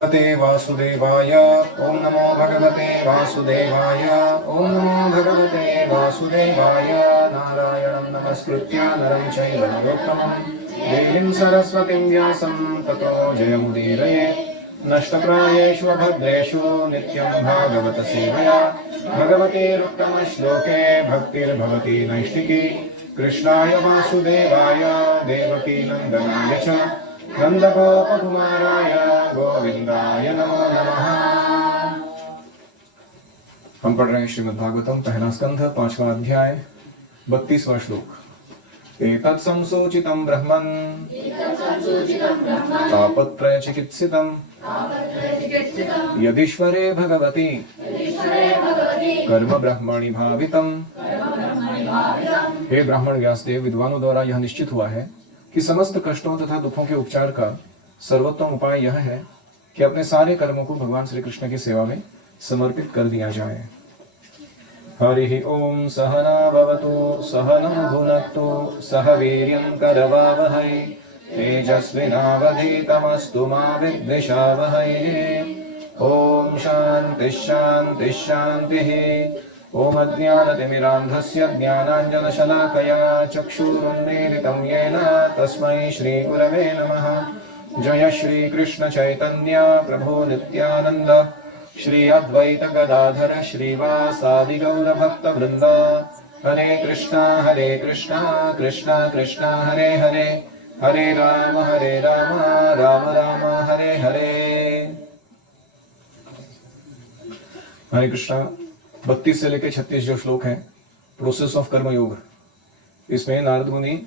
भगवते वासुदेवाय ओम नमो भगवते वासुदेवाय ओम नमो भगवते वासुदेवाय नारायणं नमस्कृत्य नरं चैव नरोत्तमं देवीं सरस्वतीं व्यासं ततो जयमुदीरये नष्टप्रायेषु अभद्रेषु नित्यं भागवत सेवया भगवतेरुत्तमश्लोके भक्तिर्भवति नैष्टिकी कृष्णाय वासुदेवाय देवकी नन्दनाय च नंदगोपकुमाराय गोविंदाय नमो नमः। हम पढ़ रहे हैं श्रीमद् भागवतम पहला स्कंध 5वां अध्याय 32वां श्लोक। एतत् संसूचितं ब्रह्मन् तापत्रय चिकित्सितं यदीश्वरे भगवति कर्म ब्रह्मणि भावितम्। हे ब्राह्मण व्यासदेव, विद्वानों द्वारा यह निश्चित हुआ है कि समस्त कष्टों तथा दुखों के उपचार का सर्वोत्तम उपाय यह है कि अपने सारे कर्मों को भगवान श्री कृष्ण की सेवा में समर्पित कर दिया जाए। हरि ओम सहना भवतु सहनौ भुनक्तु सह वीर्यं करवावहै तेजस्विनावधीतमस्तु मा विद्विषावहै। ओम शांति शांति शांतिः। ओम अज्ञानतिमिरान्धस्य ज्ञानाञ्जनशलाकया चक्षुरुन्मीलितं येन तस्मै श्रीगुरवे नमः। जय श्री कृष्ण चैतन्य प्रभो नित्यानंद श्री अद्वैत गदाधर श्रीवासादि गौर भक्त वृंद। हरे कृष्णा कृष्णा कृष्णा हरे हरे हरे राम राम राम हरे हरे। हरे कृष्णा 32 से लेकर 36 जो श्लोक है प्रोसेस ऑफ कर्म योग, इसमें नारद मुनि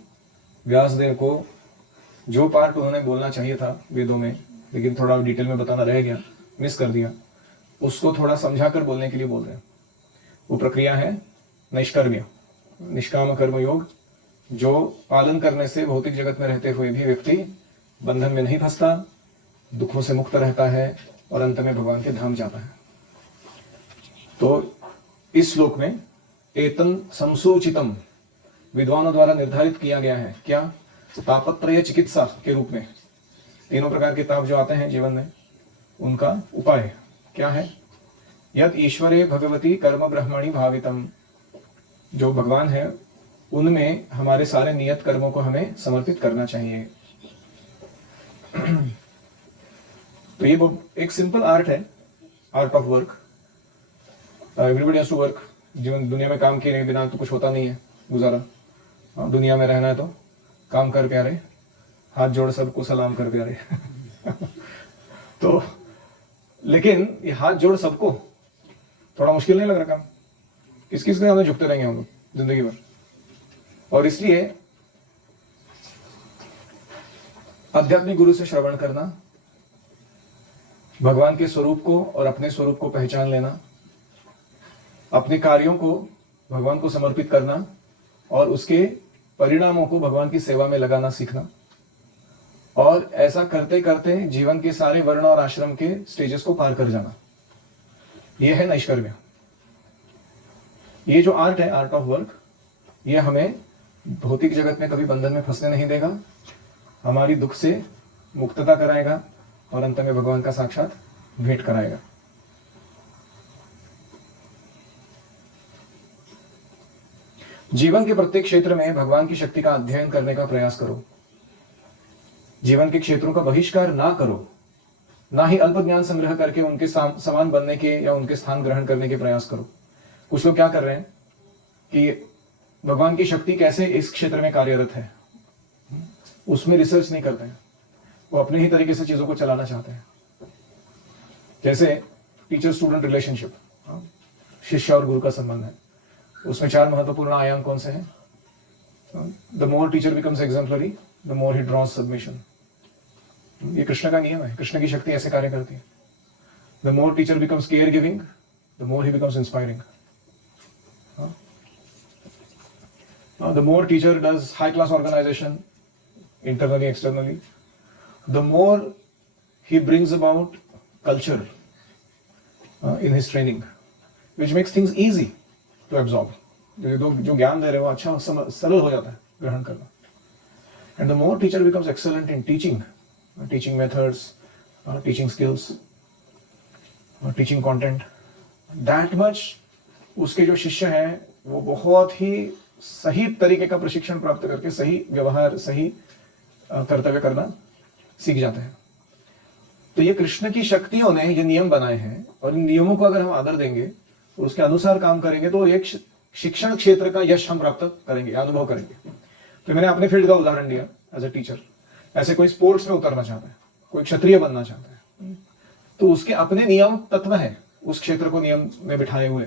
व्यासदेव को जो पार्ट उन्होंने बोलना चाहिए था वेदों में, लेकिन थोड़ा डिटेल में बताना रह गया, मिस कर दिया, उसको थोड़ा समझाकर बोलने के लिए बोल रहे हैं। वो प्रक्रिया है नैष्कर्म्य, निष्काम कर्म योग, जो पालन करने से भौतिक जगत में रहते हुए भी व्यक्ति बंधन में नहीं फंसता, दुखों से मुक्त रहता है और अंत में भगवान के धाम जाता है। तो इस श्लोक में एतन संसूचितम विद्वानों द्वारा निर्धारित किया गया है, क्या? तापत्रय चिकित्सा के रूप में तीनों प्रकार के ताप जो आते हैं जीवन में, उनका उपाय क्या है? यद ईश्वरे भगवती कर्म ब्रह्मणि भावितम, जो भगवान है उनमें हमारे सारे नियत कर्मों को हमें समर्पित करना चाहिए। तो ये एक सिंपल आर्ट है, art of work. Everybody has to work. जीवन दुनिया में काम किए बिना तो कुछ होता नहीं है गुजारा। दुनिया में रहना है तो काम कर प्यारे, हाथ जोड़ सबको सलाम कर प्यारे। तो लेकिन ये हाथ जोड़ सबको थोड़ा मुश्किल नहीं लग रहा काम? किस किस के सामने झुकते रहेंगे हम लोग जिंदगी भर। और इसलिए आध्यात्मिक गुरु से श्रवण करना, भगवान के स्वरूप को और अपने स्वरूप को पहचान लेना, अपने कार्यों को भगवान को समर्पित करना और उसके परिणामों को भगवान की सेवा में लगाना सीखना, और ऐसा करते करते जीवन के सारे वर्ण और आश्रम के स्टेजेस को पार कर जाना, यह है नैष्कर्म्य। ये जो आर्ट है, आर्ट ऑफ वर्क, ये हमें भौतिक जगत में कभी बंधन में फंसने नहीं देगा, हमारी दुख से मुक्तता कराएगा और अंत में भगवान का साक्षात भेंट कराएगा। जीवन के प्रत्येक क्षेत्र में भगवान की शक्ति का अध्ययन करने का प्रयास करो। जीवन के क्षेत्रों का बहिष्कार ना करो, ना ही अल्प ज्ञान संग्रह करके उनके समान बनने के या उनके स्थान ग्रहण करने के प्रयास करो। कुछ लोग क्या कर रहे हैं कि भगवान की शक्ति कैसे इस क्षेत्र में कार्यरत है, उसमें रिसर्च नहीं करते हैं, वो अपने ही तरीके से चीजों को चलाना चाहते हैं। जैसे टीचर स्टूडेंट रिलेशनशिप, शिष्य और गुरु का संबंध है, उसमें 4 महत्वपूर्ण आयाम कौन से हैं? The more teacher becomes exemplary, the more he drawers submission. ये कृष्ण का नियम है, कृष्ण की शक्ति ऐसे कार्य करती है। The more teacher becomes care giving, the more he becomes inspiring. The more teacher does high class organisation internally, externally, the more he brings about culture in his training, which makes things easy to absorb. जो ज्ञान दे रहे हो अच्छा सरल हो जाता है ग्रहण करना। And the more teacher becomes excellent in teaching methods, teaching skills, teaching content, that much उसके जो शिष्य हैं वो बहुत ही सही तरीके का प्रशिक्षण प्राप्त करके सही व्यवहार, सही कर्तव्य करना सीख जाते हैं। तो ये कृष्ण की शक्तियों ने ये नियम बनाए हैं, और इन नियमों को अगर हम आदर देंगे और उसके अनुसार काम करेंगे तो एक शिक्षण क्षेत्र का यश हम प्राप्त करेंगे, अनुभव करेंगे। तो मैंने अपने फील्ड का उदाहरण दिया एज ए टीचर। ऐसे कोई स्पोर्ट्स में उतरना चाहता है, कोई क्षत्रिय बनना चाहता है, तो उसके अपने नियम तत्व हैं उस क्षेत्र को नियम में बिठाए हुए।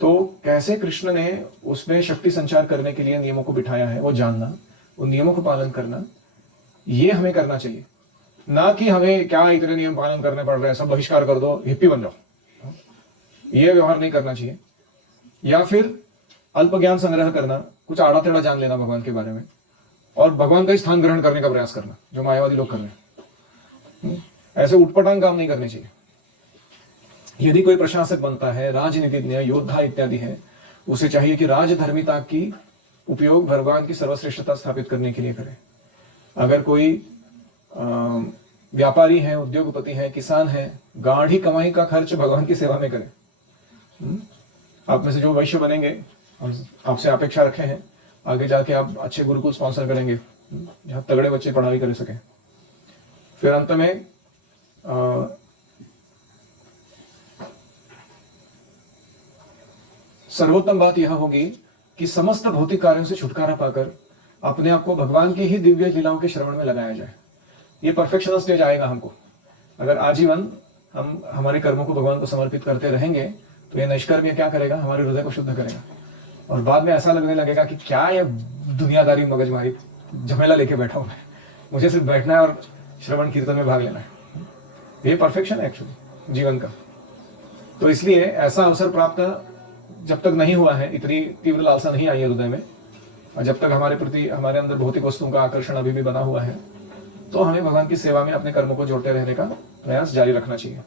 तो कैसे कृष्ण ने उसमें शक्ति संचार करने के लिए नियमों को बिठाया है, वो जानना, उन नियमों को पालन करना, ये हमें करना चाहिए। ना कि हमें क्या इतने नियम पालन करने पड़ रहे हैं, सब बहिष्कार कर दो, हिप्पी बन जाओ, ये व्यवहार नहीं करना चाहिए। या फिर अल्प ज्ञान संग्रह करना, कुछ आड़ा टेढ़ा जान लेना भगवान के बारे में, और भगवान का स्थान ग्रहण करने का प्रयास करना, जो मायावादी लोग कर रहे हैं। ऐसे उटपटांग काम नहीं करने चाहिए। यदि कोई प्रशासक बनता है, राजनीतिज्ञ, योद्धा इत्यादि है, उसे चाहिए कि राजधर्मिता की उपयोग भगवान की सर्वश्रेष्ठता स्थापित करने के लिए करे। अगर कोई व्यापारी है, उद्योगपति है, किसान है, गाढ़ी कमाई का खर्च भगवान की सेवा में करे। आप में से जो वैश्य बनेंगे, हम आपसे अपेक्षा रखे हैं आगे जाके आप अच्छे गुरुकुल स्पॉन्सर करेंगे जहाँ तगड़े बच्चे पढ़ाई कर सकें। फिर अंत में सर्वोत्तम बात यह होगी कि समस्त भौतिक कार्यों से छुटकारा पाकर अपने आप को भगवान की ही दिव्य लीलाओं के श्रवण में लगाया जाए। ये परफेक्शन स्टेज आएगा हमको। अगर आजीवन हम हमारे कर्मों को भगवान को समर्पित करते रहेंगे तो ये निष्कर्म क्या करेगा, हमारे हृदय को शुद्ध करेगा। और बाद में ऐसा लगने लगेगा कि क्या ये दुनियादारी मगजमारी झमेला लेके बैठा हूं मैं, मुझे सिर्फ बैठना है और श्रवण कीर्तन में भाग लेना है। ये परफेक्शन है एक्चुअली जीवन का। तो इसलिए ऐसा अवसर प्राप्त जब तक नहीं हुआ है, इतनी तीव्र लालसा नहीं आई है हृदय में, और जब तक हमारे प्रति हमारे अंदर भौतिक वस्तुओं का आकर्षण अभी भी बना हुआ है, तो हमें भगवान की सेवा में अपने कर्मों को जोड़ते रहने का प्रयास जारी रखना चाहिए।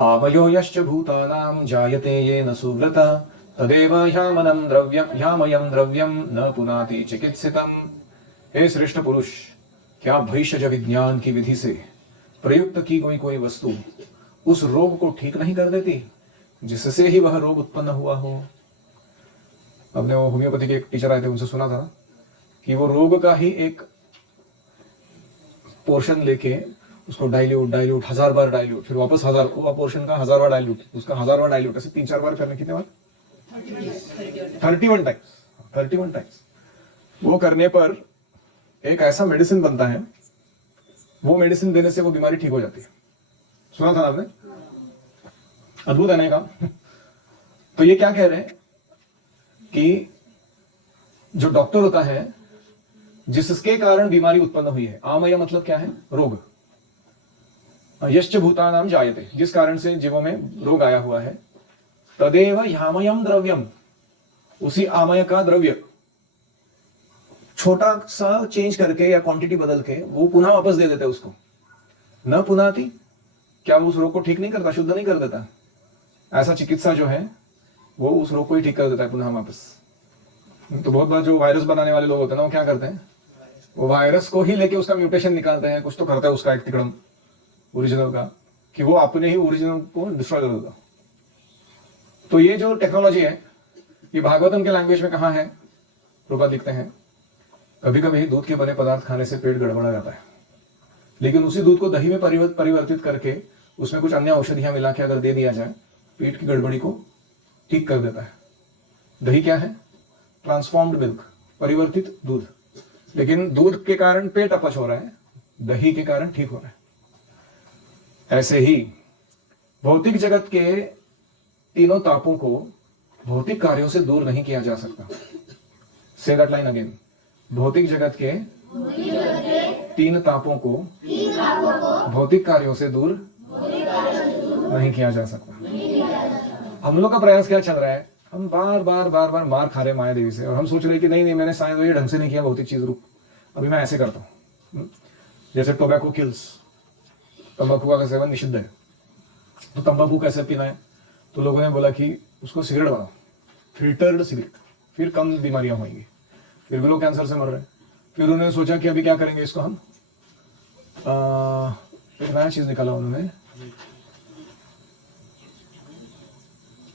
आवयो यश्च भूतानां जायते येन सुव्रता तदेव ह्यामयं द्रव्यं न पुनाति चिकित्सितम्। हे श्रेष्ठ पुरुष, क्या भैषज विज्ञान की विधि से प्रयुक्त की गई कोई वस्तु उस रोग को ठीक नहीं कर देती जिससे ही वह रोग उत्पन्न हुआ हो। अपने वो होम्योपैथी के एक टीचर आए थे, उनसे सुना था कि वो रोग का ही एक पोर्शन लेके उसको डाइल्यूट 1000 बार डाइल्यूट, फिर वापस 1000, वो पोर्शन का 1000 बार डाइल्यूट, उसका 1000 बार डाइल्यूट, ऐसे 3-4 बार करने, कितने बार, 31 टाइम्स। वो करने पर एक ऐसा मेडिसिन बनता है, वो मेडिसिन देने से वो बीमारी ठीक हो जाती है। सुना था आपने? अद्भुत है ना काम। तो ये क्या कह रहे हैं कि जो डॉक्टर होता है जिसके कारण बीमारी उत्पन्न हुई है, आमय मतलब क्या है, रोग, यश्च भूतानां जायते, जिस कारण से जीवों में रोग आया हुआ है, तदेव ह्यामयं द्रव्यम, उसी आमय का द्रव्य छोटा सा चेंज करके या क्वांटिटी बदल के वो पुनः वापस दे देते उसको। न पुनाति, क्या वो उस रोग को ठीक नहीं करता, शुद्ध नहीं कर देता? ऐसा चिकित्सा जो है वो उस रोग को ही ठीक कर देता है पुनः वापस। तो बहुत बार जो वायरस बनाने वाले लोग होते हैं ना, वो क्या करते हैं, वो वायरस को ही लेके उसका म्यूटेशन निकालते हैं, कुछ तो करता है उसका एक तिकड़म ओरिजिनल का, कि वो अपने ही ओरिजिनल को डिस्ट्रॉय कर देगा। तो ये जो टेक्नोलॉजी है, ये भागवतम के लैंग्वेज में कहाँ है, रूपा लिखते हैं, कभी कभी दूध के बने पदार्थ खाने से पेट गड़बड़ा जाता है, लेकिन उसी दूध को दही में परिवर्तित करके उसमें कुछ अन्य औषधियां मिला के अगर दे दिया जाए, पेट की गड़बड़ी को ठीक कर देता है। दही क्या है, ट्रांसफॉर्म्ड मिल्क, परिवर्तित दूध। लेकिन दूध के कारण पेट अपच हो रहा है, दही के कारण ठीक हो रहा है। ऐसे ही भौतिक जगत के तीनों तापों को भौतिक कार्यों से दूर नहीं किया जा सकता। से दैट लाइन अगेन, भौतिक जगत के तीन तापों को भौतिक कार्यों से दूर नहीं किया जा सकता। हम लोग का प्रयास क्या चल रहा है, हम बार बार मार खा रहे माया देवी से, और हम सोच रहे कि नहीं मैंने शायद ये ढंग से नहीं किया भौतिक चीज, रुक अभी मैं ऐसे करता हूँ। जैसे टोबैको किल्स, तंबाकू का सेवन निषिद्ध है, तो तंबाकू कैसे पीना है, तो लोगों ने बोला कि उसको सिगरेट बनाओ, फिल्टर्ड सिगरेट, फिर कम बीमारियां होंगी। फिर भी लोग कैंसर से मर रहे हैं। फिर उन्होंने सोचा कि अभी क्या करेंगे, इसको हम एक नया चीज निकाला उन्होंने,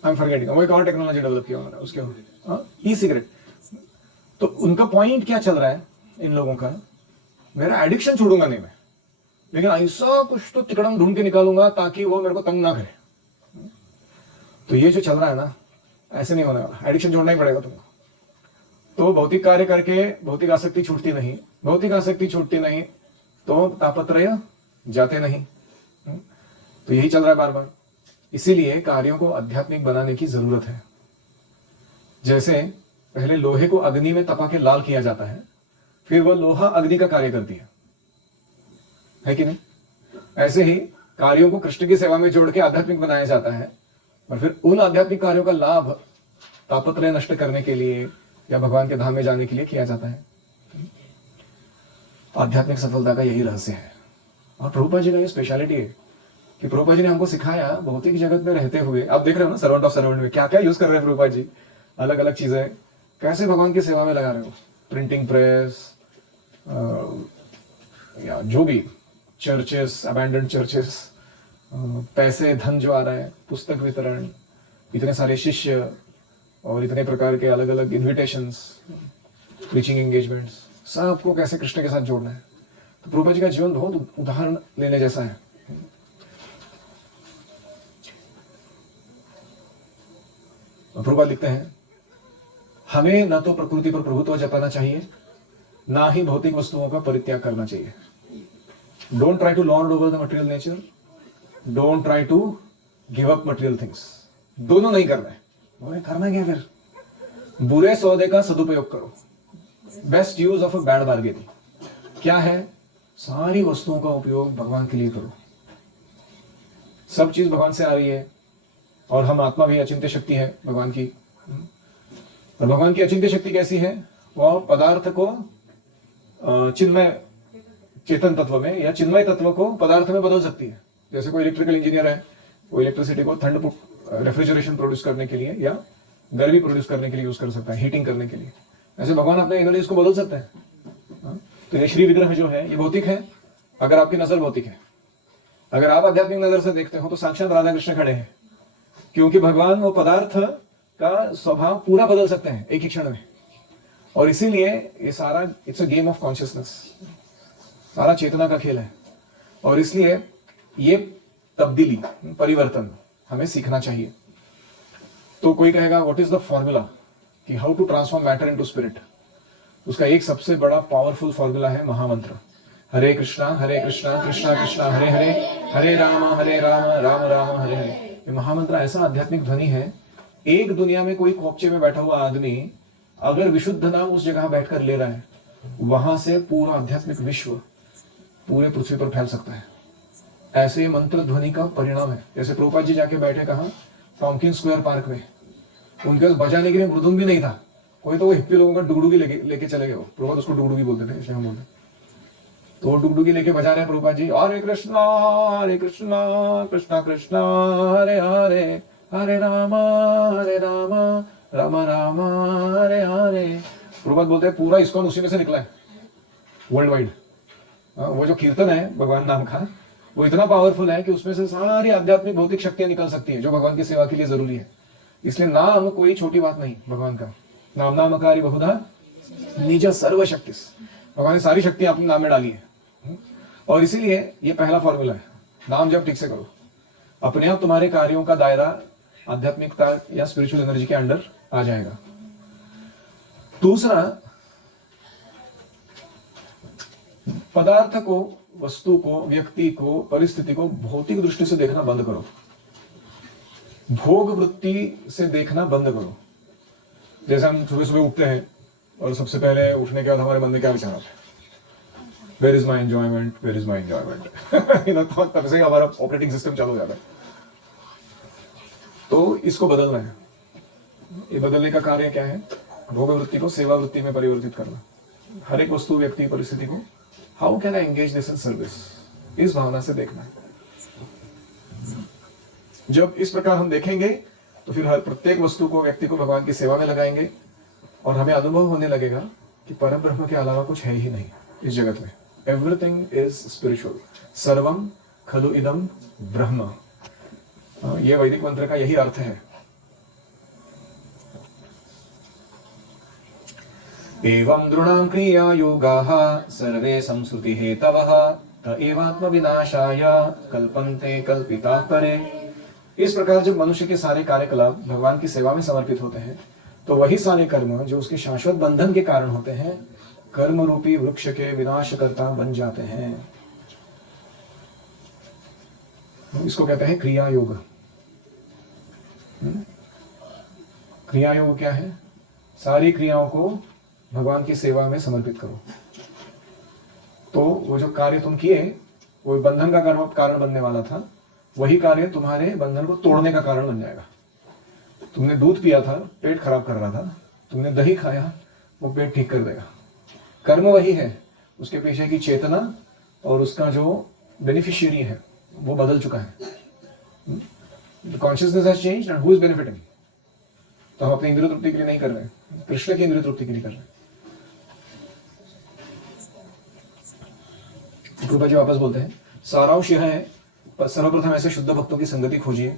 आई एम फॉरगेटिंग, वो एक और टेक्नोलॉजी डेवलप किया उन्होंने उसके, ई सिगरेट। तो उनका पॉइंट क्या चल रहा है इन लोगों का, मेरा एडिक्शन छोड़ूंगा नहीं मैं, लेकिन ऐसा कुछ तो तिकड़म ढूंढ के निकालूंगा ताकि वो मेरे को तंग ना करे। तो ये जो चल रहा है ना, ऐसे नहीं होने वाला, एडिक्शन छोड़ना ही पड़ेगा तुमको। तो भौतिक कार्य करके भौतिक आसक्ति छूटती नहीं, भौतिक आसक्ति छूटती नहीं तो तापत्रय जाते नहीं। तो यही चल रहा है बार बार। इसीलिए कार्यों को आध्यात्मिक बनाने की जरूरत है। जैसे पहले लोहे को अग्नि में तपा के लाल किया जाता है, फिर वह लोहा अग्नि का कार्य करती है कि नहीं? ऐसे ही कार्यों को कृष्ण की सेवा में जोड़ के आध्यात्मिक बनाया जाता है, और फिर उन आध्यात्मिक कार्यों का लाभ तापत्रय नष्ट करने के लिए या भगवान के धाम में जाने के लिए किया जाता है। आध्यात्मिक सफलता का यही रहस्य है। और प्रभुपाद जी का ये स्पेशलिटी है कि प्रभुपाद जी ने हमको सिखाया भौतिक जगत में रहते हुए, आप देख रहे हो ना सर्वेंट ऑफ सर्वेंट में क्या क्या यूज कर रहे हैं प्रभुपाद जी, अलग अलग चीजें कैसे भगवान की सेवा में लगा रहे हो। प्रिंटिंग प्रेस, या जो भी चर्चेस, अबैंडन्ड चर्चेस, पैसे धन जो आ रहा है, पुस्तक वितरण, इतने सारे शिष्य और इतने प्रकार के अलग अलग इन्विटेशंस, प्रीचिंग एंगेजमेंट्स, सबको कैसे कृष्ण के साथ जोड़ना है। तो प्रभुपाद जी का जीवन बहुत उदाहरण लेने जैसा है। प्रभुपाद लिखते हैं, हमें न तो प्रकृति पर प्रभुत्व जताना चाहिए, ना ही भौतिक वस्तुओं का परित्याग करना चाहिए। Don't try to lord over the material nature, don't try to give up material things. दोनों नहीं करना है। करना क्या फिर? बुरे सौदे का सदुपयोग करो, best use of a bad bargain. क्या है? सारी वस्तुओं का उपयोग भगवान के लिए करो। सब चीज भगवान से आ रही है, और हम आत्मा भी अचिंत्य शक्ति है भगवान की। और भगवान की अचिंत्य शक्ति कैसी है? वह पदार्थ को चिन्मय चेतन तत्व में या चिन्मय तत्व को पदार्थ में बदल सकती है। जैसे कोई इलेक्ट्रिकल इंजीनियर है, वो इलेक्ट्रिसिटी को ठंड रेफ्रिजरेशन प्रोड्यूस करने के लिए या गर्मी प्रोड्यूस करने के लिए यूज कर सकता है, हीटिंग करने के लिए। ऐसे भगवान अपने एनर्जी इसको बदल सकते हैं। तो ये श्री विग्रह जो है ये भौतिक है, अगर आपकी नजर भौतिक है। अगर आप आध्यात्मिक नजर से देखते हो तो साक्षात राधा कृष्ण खड़े हैं, क्योंकि भगवान वो पदार्थ का स्वभाव पूरा बदल सकते हैं एक ही क्षण में। और इसीलिए ये सारा it's a game of consciousness, सारा चेतना का खेल है। और इसलिए ये तब्दीली, परिवर्तन हमें सीखना चाहिए। तो कोई कहेगा व्हाट इज द फॉर्मूला कि how to transform matter into spirit. उसका एक सबसे बड़ा पावरफुल फॉर्मूला है महामंत्र, हरे कृष्णा कृष्णा कृष्णा हरे हरे, हरे राम राम राम हरे हरे। ये महामंत्र ऐसा आध्यात्मिक ध्वनि है, एक दुनिया में कोई कोपचे में बैठा हुआ आदमी अगर विशुद्ध नाम उस जगह बैठकर ले रहा है, वहां से पूरा आध्यात्मिक विश्व पूरे पृथ्वी पर फैल सकता है। ऐसे मंत्र ध्वनि का परिणाम है। जैसे प्रभुपाद जी जाके बैठे कहा टॉम्किन स्क्वायर पार्क में, उनके बजाने के लिए मृदुंग भी नहीं था कोई, तो वो हिप्पी लोगों का डुगडुगी लेके चले गए। प्रभुपाद उसको डुगडुगी बोलते थे, इसलिए हम बोलते। तो वो डुगडुगी लेके बजा रहे हैं प्रभुपाद जी, हरे कृष्णा कृष्णा कृष्णा हरे हरे, हरे राम राम राम हरे हरे। प्रभुपाद बोलते हैं पूरा इस्कॉन उसी में से निकला है वर्ल्ड वाइड। वो जो कीर्तन है भगवान नाम का, वो इतना पावरफुल है कि उसमें से सारी आध्यात्मिक भौतिक शक्तियां निकल सकती है जो भगवान की सेवा के लिए जरूरी है। इसलिए नाम कोई छोटी बात नहीं भगवान का। नाम नामकारी बहुधा निज सर्व शक्ति, भगवान ने सारी शक्ति अपने नाम में डाली है। और इसीलिए ये पहला फॉर्मूला है, नाम जब ठीक से करो, अपने आप तुम्हारे कार्यों का दायरा आध्यात्मिकता या स्पिरिचुअल एनर्जी के अंडर आ जाएगा। दूसरा, पदार्थ को, वस्तु को, व्यक्ति को, परिस्थिति को भौतिक दृष्टि से देखना बंद करो, भोग वृत्ति से देखना बंद करो। जैसे हम सुबह सुबह उठते हैं और सबसे पहले उठने के बाद हमारे मन में क्या विचार आते हैं? Where is my enjoyment, where is my enjoyment. तब से ही हमारा ऑपरेटिंग सिस्टम चालू हो जाता है। तो इसको बदलना है। ये बदलने का कार्य क्या है? भोग वृत्ति को सेवा वृत्ति में परिवर्तित करना। हर एक वस्तु, व्यक्ति, परिस्थिति को how can I engage this in service, इस भावना से देखना है। जब इस प्रकार हम देखेंगे तो फिर हर प्रत्येक वस्तु को, व्यक्ति को भगवान की सेवा में लगाएंगे, और हमें अनुभव होने लगेगा कि परम ब्रह्म के अलावा कुछ है ही नहीं इस जगत में। Everything is spiritual. सर्वम खलु इदम ब्रह्म, ये वैदिक मंत्र का यही अर्थ है। एवं दृढ़ां क्रिया योगाः सर्वे संस्कृति हेतवः त एवात्म विनाशाय कल्पन्ते कल्पिता परे। इस प्रकार जब मनुष्य के सारे कार्यकलाप भगवान की सेवा में समर्पित होते हैं तो वही सारे कर्म जो उसके शाश्वत बंधन के कारण होते हैं कर्म रूपी वृक्ष के विनाशकर्ता बन जाते हैं। इसको कहते हैं क्रिया योग। क्रिया योग क्या है? सारी क्रियाओं को भगवान की सेवा में समर्पित करो, तो वो जो कार्य तुम किए वो बंधन का कारण बनने वाला था, वही कार्य तुम्हारे बंधन को तोड़ने का कारण बन जाएगा। तुमने दूध पिया था, पेट खराब कर रहा था, तुमने दही खाया, वो पेट ठीक कर देगा। कर्म वही है, उसके पीछे की चेतना और उसका जो बेनिफिशियरी है वो बदल चुका है। Consciousness has changed and who is benefiting. तो हम अपनी इंद्रिय तृप्ति के लिए नहीं कर रहे, कृष्ण की इंद्रिय तृप्ति के लिए कर रहे हैं। कृपा जी वापस बोलते हैं, सारांश यह है, सर्वप्रथम ऐसे शुद्ध भक्तों की संगति खोजिए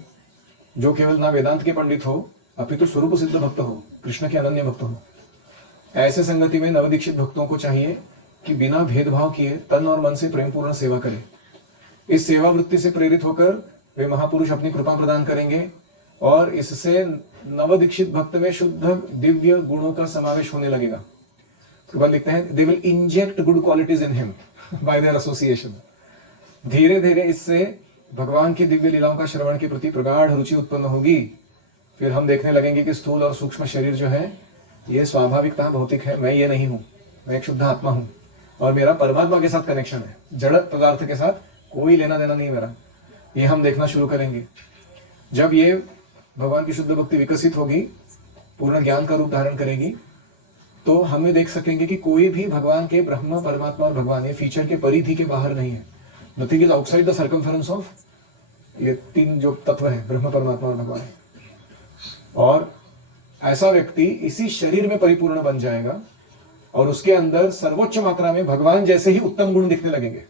जो केवल ना वेदांत के पंडित हो अपितु स्वरूप सिद्ध भक्त हो, कृष्ण के अनन्य भक्त हो। ऐसे संगति में नवदीक्षित भक्तों को चाहिए कि बिना भेदभाव किए तन और मन से प्रेमपूर्ण सेवा करें। इस सेवा वृत्ति से प्रेरित होकर वे महापुरुष अपनी कृपा प्रदान करेंगे और इससे नवदीक्षित भक्त में शुद्ध दिव्य गुणों का समावेश होने लगेगा। कृपा लिखते हैं, they will inject good qualities in him by there association. धीरे धीरे इससे भगवान की दिव्य लीलाओं का श्रवण के प्रति प्रगाढ़ रुचि उत्पन्न होगी। फिर हम देखने लगेंगे कि स्थूल और सूक्ष्म शरीर जो है ये स्वाभाविकता भौतिक है, मैं ये नहीं हूँ, मैं एक शुद्ध आत्मा हूँ और मेरा परमात्मा के साथ कनेक्शन है, जड़ पदार्थ के साथ कोई लेना देना नहीं मेरा। ये हम देखना शुरू करेंगे। जब ये भगवान की शुद्ध भक्ति विकसित होगी, पूर्ण ज्ञान का रूप धारण करेगी, तो हमें देख सकेंगे कि कोई भी भगवान के ब्रह्म परमात्मा और भगवान ये फीचर के परिधि के बाहर नहीं है। Nothing is outside the circumference of ये तीन जो तत्व है, ब्रह्म परमात्मा और भगवान। और ऐसा व्यक्ति इसी शरीर में परिपूर्ण बन जाएगा और उसके अंदर सर्वोच्च मात्रा में भगवान जैसे ही उत्तम गुण दिखने लगेंगे।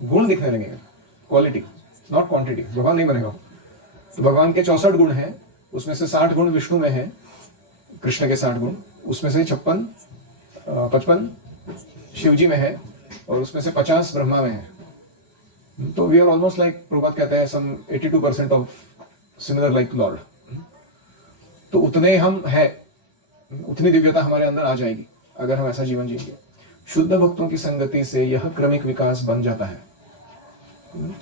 गुण दिखने लगेंगे, क्वालिटी नॉट क्वांटिटी। भगवान नहीं बनेगा। तो भगवान के 64 गुण हैं, उसमें से 60 गुण विष्णु में है, कृष्ण के 60 गुण, उसमें से 55 शिव जी में है और उसमें से 50 ब्रह्मा में है। तो we are almost like, Prabhupada कहते हैं, some 82% of similar like lord. तो उतने हम है, उतनी दिव्यता हमारे अंदर आ जाएगी अगर हम ऐसा जीवन जिएंगे। शुद्ध भक्तों की संगति से यह क्रमिक विकास बन जाता है।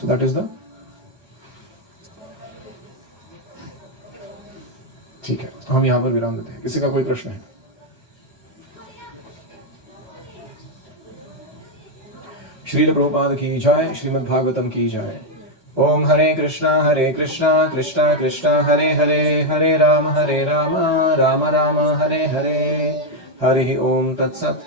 तो दैट इज द ठीक है। तो हम यहां पर विराम देते हैं। किसी का कोई प्रश्न है? श्रील प्रभुपाद की जय, श्रीमद् भागवतम की जय। ओम हरे कृष्णा कृष्णा कृष्णा हरे हरे, हरे राम राम राम हरे हरे, हरि ओम तत्सत।